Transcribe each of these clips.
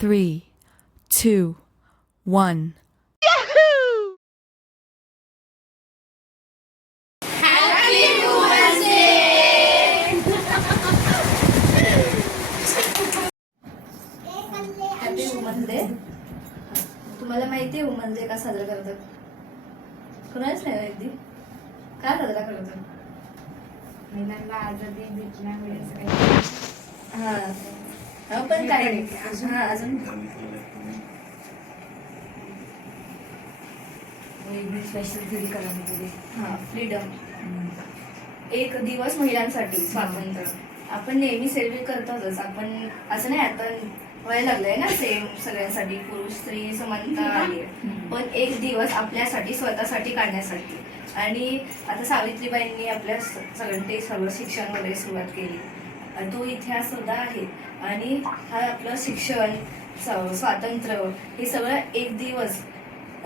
3, 2, 1. Happy woman day. तुम्हाला माहिती आहे वुमन डे का साजरा करतात? कुणाच नाही माहिती का साजरा करतात? महिलांना आजादी भेटल्यामुळे हा हा पण काय नाही. हा अजून स्पेशल हा फ्रीडम, एक दिवस महिलांसाठी स्वातंत्र्य आपण नेहमी सेलिब्रेट करतातच. आपण असं नाही आता व्हायला लागलंय ना सेम सगळ्यांसाठी पुरुष स्त्री समानता आली आहे, पण एक दिवस आपल्यासाठी स्वतःसाठी काढण्यासाठी. आणि आता सावित्रीबाईंनी आपल्या सगळं सगळं शिक्षण वगैरे सुरुवात केली. तो इतिहास सुद्धा आहे. आणि हा आपलं शिक्षण स्वातंत्र्य हे सगळं एक दिवस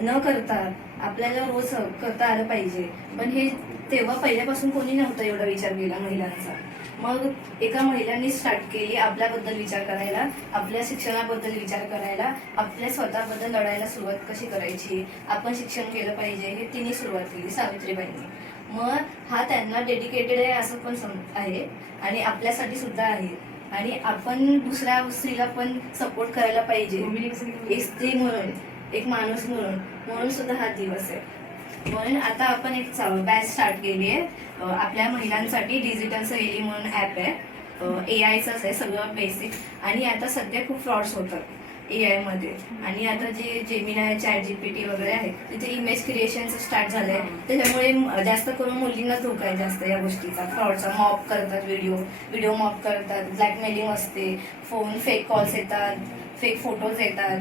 न करता आपल्याला रोज करता आलं पाहिजे. पण हे तेव्हा पहिल्यापासून कोणी नव्हतं एवढा विचार केला महिलांचा. मग एका महिलांनी स्टार्ट केली आपल्याबद्दल विचार करायला, आपल्या शिक्षणाबद्दल विचार करायला, आपल्या स्वतःबद्दल लढायला सुरुवात कशी करायची, आपण शिक्षण केलं पाहिजे हे तिने सुरुवात केली सावित्रीबाईंनी. मग हा त्यांना डेडिकेटेड आहे असं पण आहे आणि आपल्यासाठी सुद्धा आहे. आणि आपण दुसऱ्या स्त्रीला पण सपोर्ट करायला पाहिजे. एक स्त्री म्हणून, एक माणूस म्हणून सुद्धा हा दिवस आहे. म्हणून आता आपण एक बॅच स्टार्ट केली आहे आपल्या महिलांसाठी. डिजिटल सहेली म्हणून ॲप आहे, AI-चंच आहे सगळं बेसिक. आणि आता सध्या खूप फ्रॉड्स होतात AI मध्ये. आणि आता जे जेमिनाय, ChatGPT वगैरे आहे तिथे इमेज क्रिएशनचं स्टार्ट झालंय. त्याच्यामुळे जास्त करून मुलींनाच धोका आहे जास्त या गोष्टीचा, फ्रॉडचा. मॉप करतात, व्हिडिओ मॉप करतात, ब्लॅकमेलिंग असते, फोन फेक कॉल्स येतात, फेक फोटोज येतात.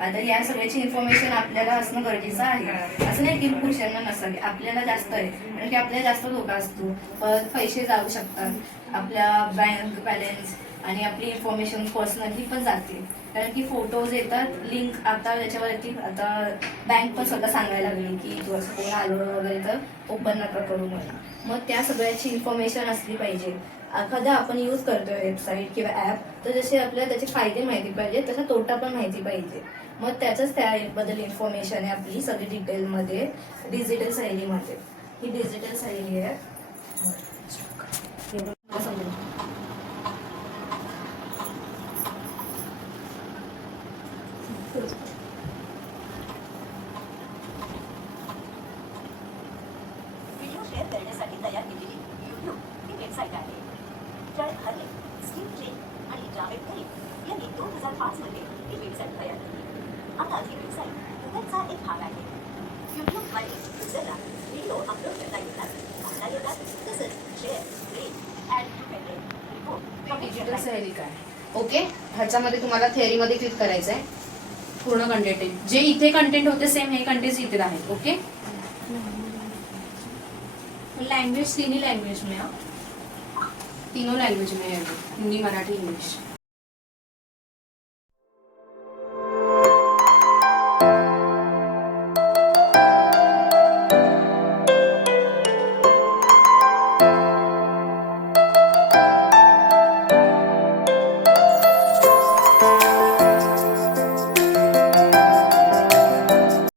आता या सगळ्याची इन्फॉर्मेशन आपल्याला असणं गरजेचं आहे. असं नाही की पुरुषांना नसावी, आपल्याला जास्त आहे. कारण की आपल्याला जास्त धोका असतो. परत पैसे जाऊ शकतात, आपल्या बँक बॅलन्स आणि आपली इन्फॉर्मेशन पर्सनली पण जाते. कारण की फोटोज येतात, लिंक आता त्याच्यावरती आता बँक पण स्वतः सांगायला लागली की तू असं कोण आलं वगैरे तर ओपन नका करू म्हणून. मग त्या सगळ्याची इन्फॉर्मेशन असली पाहिजे. एखादा आपण यूज करतोय वेबसाईट किंवा ॲप, तर जसे आपल्याला त्याचे फायदे माहिती पाहिजे तसा तोटा पण माहिती पाहिजे. मग त्याचंच त्याबद्दल इन्फॉर्मेशन आहे आपली सगळी डिटेलमध्ये डिजिटल सहेलीमध्ये. ही डिजिटल सहेली आहे. व्हिडिओ शेअर करण्यासाठी तयार केलेली YouTube ही वेबसाईट आहे. जॉर्ज हर्ले, स्टीव्ह ट्रेन आणि जावेद करीम यांनी 2005 मध्ये ही वेबसाईट तयार केली. आता ही वेबसाईट गुगलचा एक भाग आहे. YouTubeद्वारे युजरला व्हिडिओ अपलोड करता येतात, घालता येतात, तसंच share, rate, add dependent, report, digital सहेली काय? ओके, ह्याच्यामध्ये तुम्हाला थेअरीमध्ये क्लिक करायचं आहे. पूर्ण कंटेंट जे इथे कंटेंट होते सेम हे कंटेंट इथे आहेत. ओके, लैंग्वेज तीन ही लैंग्वेज में, तीनों लैंग्वेज में है, हिंदी, मराठी, इंग्लिश.